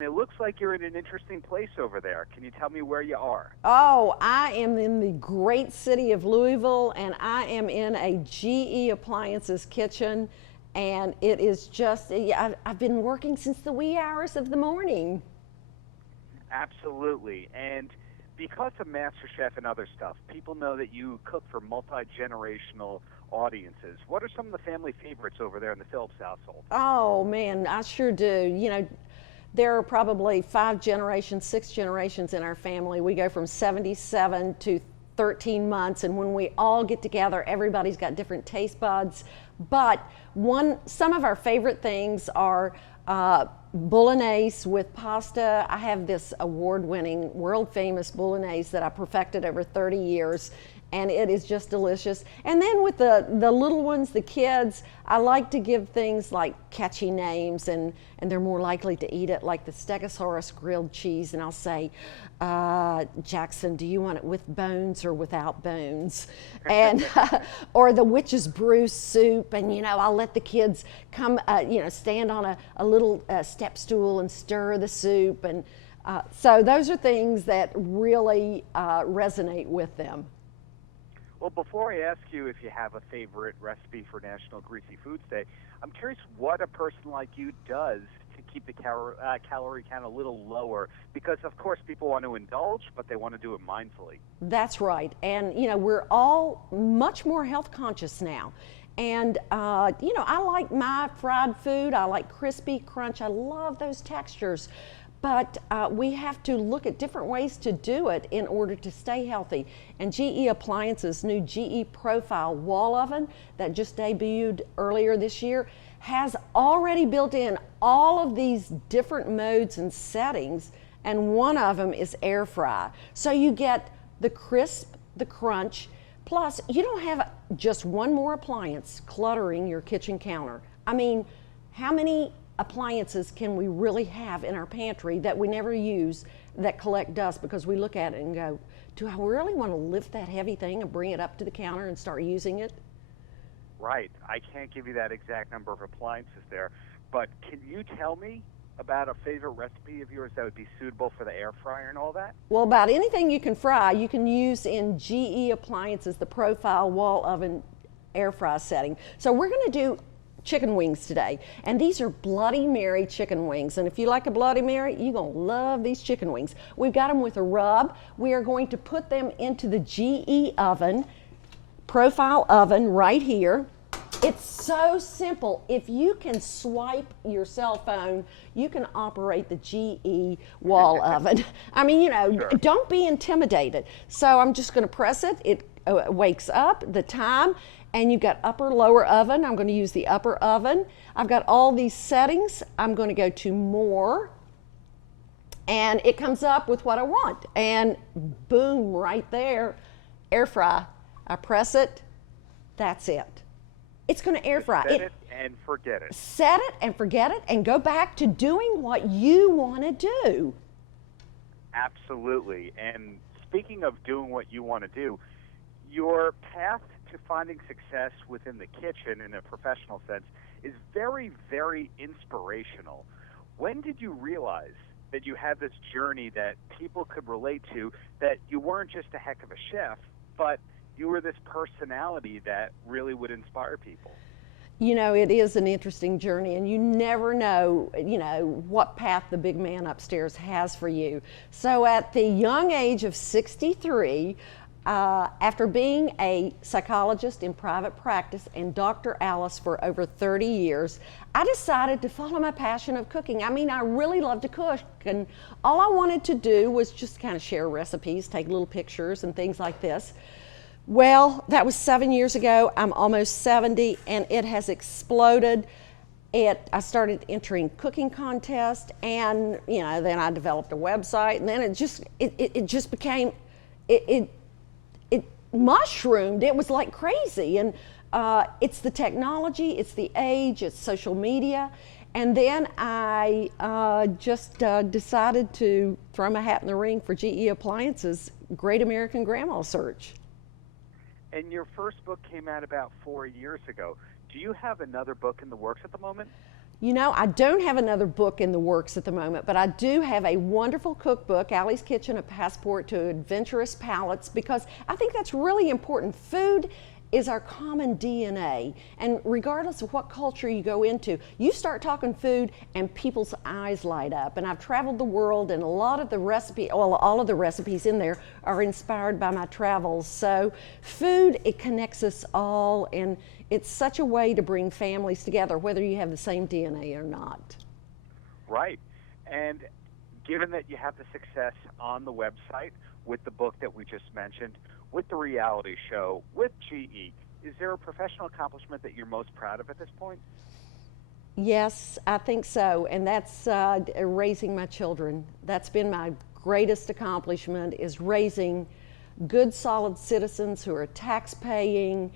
It looks like you're in an interesting place over there. Can you tell me where you are? Oh, I am in the great city of Louisville, and I am in a GE Appliances kitchen, and it is just, yeah, I've been working since the wee hours of the morning. Absolutely. And because of MasterChef and other stuff, people know that you cook for multi-generational audiences. What are some of the family favorites over there in the Phillips household? Oh man, I sure do. There are probably 5 generations, 6 generations in our family. We go from 77 to 13 months, and when we all get together, everybody's got different taste buds. But some of our favorite things are bolognese with pasta. I have this award-winning, world-famous bolognese that I perfected over 30 years, and it is just delicious. And then with the little ones, the kids, I like to give things like catchy names, and they're more likely to eat it, like the Stegosaurus grilled cheese, and I'll say, Jackson, do you want it with bones or without bones? And or the witch's brew soup, and I'll let the kids come, stand on a little step stool and stir the soup, and so those are things that really resonate with them. Well, before I ask you if you have a favorite recipe for National Greasy Foods Day, I'm curious what a person like you does to keep the calorie count a little lower, because of course people want to indulge, but they want to do it mindfully. That's right. And, we're all much more health conscious now. And, I like my fried food. I like crispy crunch. I love those textures. But we have to look at different ways to do it in order to stay healthy. And GE Appliances' new GE Profile wall oven that just debuted earlier this year has already built in all of these different modes and settings, and one of them is air fry. So you get the crisp, the crunch, plus you don't have just one more appliance cluttering your kitchen counter. I mean, how many appliances can we really have in our pantry that we never use that collect dust because we look at it and go, do I really want to lift that heavy thing and bring it up to the counter and start using it? Right. I can't give you that exact number of appliances there, but can you tell me about a favorite recipe of yours that would be suitable for the air fryer and all that? Well, about anything you can fry, you can use in GE Appliances, the Profile Wall Oven air fry setting. So we're going to do chicken wings today, and these are Bloody Mary chicken wings, and if you like a Bloody Mary, you're going to love these chicken wings. We've got them with a rub. We are going to put them into the GE oven, Profile oven right here. It's so simple. If you can swipe your cell phone, you can operate the GE wall oven. I mean, Sure. don't be intimidated. So I'm just going to press it. It wakes up, the time, and you've got upper, lower oven. I'm going to use the upper oven. I've got all these settings. I'm going to go to more, and it comes up with what I want. And boom, right there, air fry. I press it, that's it. It's going to air fry. Set it and forget it. Set it and forget it and go back to doing what you want to do. Absolutely. And speaking of doing what you want to do, your path to finding success within the kitchen in a professional sense is very, very inspirational. When did you realize that you had this journey that people could relate to, that you weren't just a heck of a chef, but you were this personality that really would inspire people? It is an interesting journey, and you never know, what path the big man upstairs has for you. So at the young age of 63, after being a psychologist in private practice and Dr. Alice for over 30 years, I decided to follow my passion of cooking. I mean, I really love to cook, and all I wanted to do was just kind of share recipes, take little pictures and things like this. Well, that was 7 years ago. I'm almost 70, and it has exploded. I started entering cooking contests, and then I developed a website, and then it just became it mushroomed. It was like crazy, and it's the technology, it's the age, it's social media, and then I just decided to throw my hat in the ring for GE Appliances Great American Grandma Search. And your first book came out about 4 years ago. Do you have another book in the works at the moment? You know, I don't have another book in the works at the moment, but I do have a wonderful cookbook, Allie's Kitchen, A Passport to Adventurous Palates, because I think that's really important. Food is our common DNA, and regardless of what culture you go into, you start talking food and people's eyes light up. And I've traveled the world, and a lot of the all of the recipes in there are inspired by my travels. So food, it connects us all, and it's such a way to bring families together, whether you have the same DNA or not. Right. And given that you have the success on the website with the book that we just mentioned, with the reality show, with GE, is there a professional accomplishment that you're most proud of at this point? Yes, I think so, and that's raising my children. That's been my greatest accomplishment, is raising good, solid citizens who are tax-paying,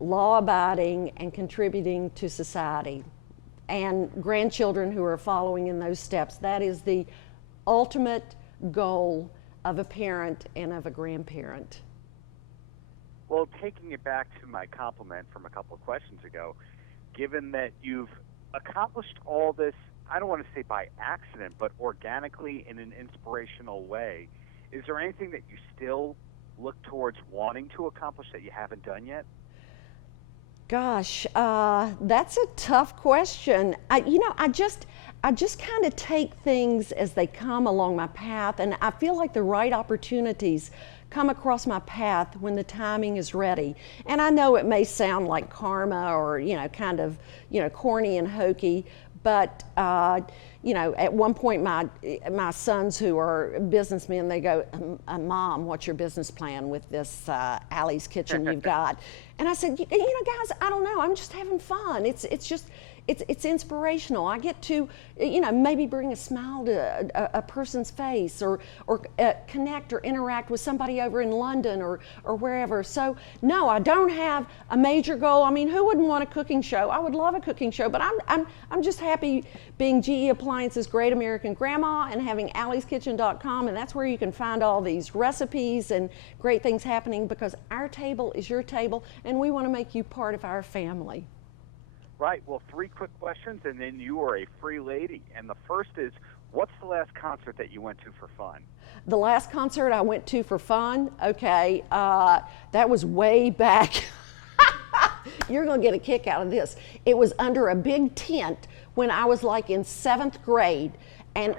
law-abiding, and contributing to society, and grandchildren who are following in those steps. That is the ultimate goal of a parent and of a grandparent. Well, taking it back to my compliment from a couple of questions ago, given that you've accomplished all this, I don't want to say by accident, but organically in an inspirational way, is there anything that you still look towards wanting to accomplish that you haven't done yet? Gosh, that's a tough question. I just kind of take things as they come along my path, and I feel like the right opportunities come across my path when the timing is ready. And I know it may sound like karma or, kind of, corny and hokey, but, at one point my sons who are businessmen, they go, Mom, what's your business plan with this Allie's Kitchen you've got? And I said, guys, I don't know. I'm just having fun. It's inspirational. I get to, maybe bring a smile to a person's face, or connect or interact with somebody over in London or wherever. So no, I don't have a major goal. I mean, who wouldn't want a cooking show? I would love a cooking show, but I'm just happy being GE Appliances Great American Grandma and having allieskitchen.com, and that's where you can find all these recipes and great things happening, because our table is your table, and we want to make you part of our family. Right. Well, 3 quick questions, and then you are a free lady. And the first is, what's the last concert that you went to for fun? The last concert I went to for fun, okay, that was way back. You're going to get a kick out of this. It was under a big tent when I was like in 7th grade, and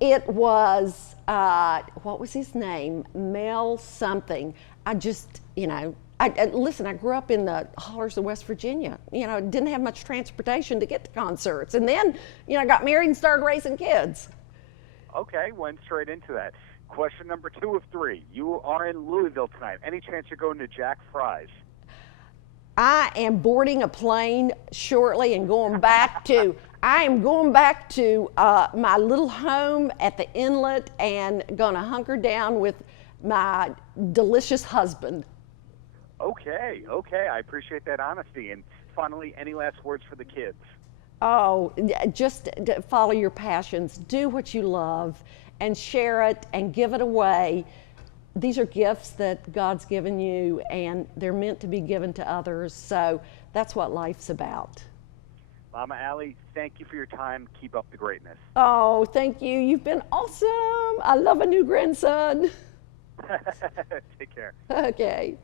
it was, what was his name? Mel something. I just, listen, I grew up in the hollers of West Virginia. Didn't have much transportation to get to concerts. And then, I got married and started raising kids. Okay, went straight into that. Question number 2 of 3. You are in Louisville tonight. Any chance you're going to Jack Fry's? I am boarding a plane shortly and going back to, I am going back to my little home at the inlet and gonna hunker down with my delicious husband. Okay. I appreciate that honesty. And finally, any last words for the kids? Oh, just follow your passions. Do what you love and share it and give it away. These are gifts that God's given you, and they're meant to be given to others. So that's what life's about. Mama Allie, thank you for your time. Keep up the greatness. Oh, thank you. You've been awesome. I love a new grandson. Take care. Okay.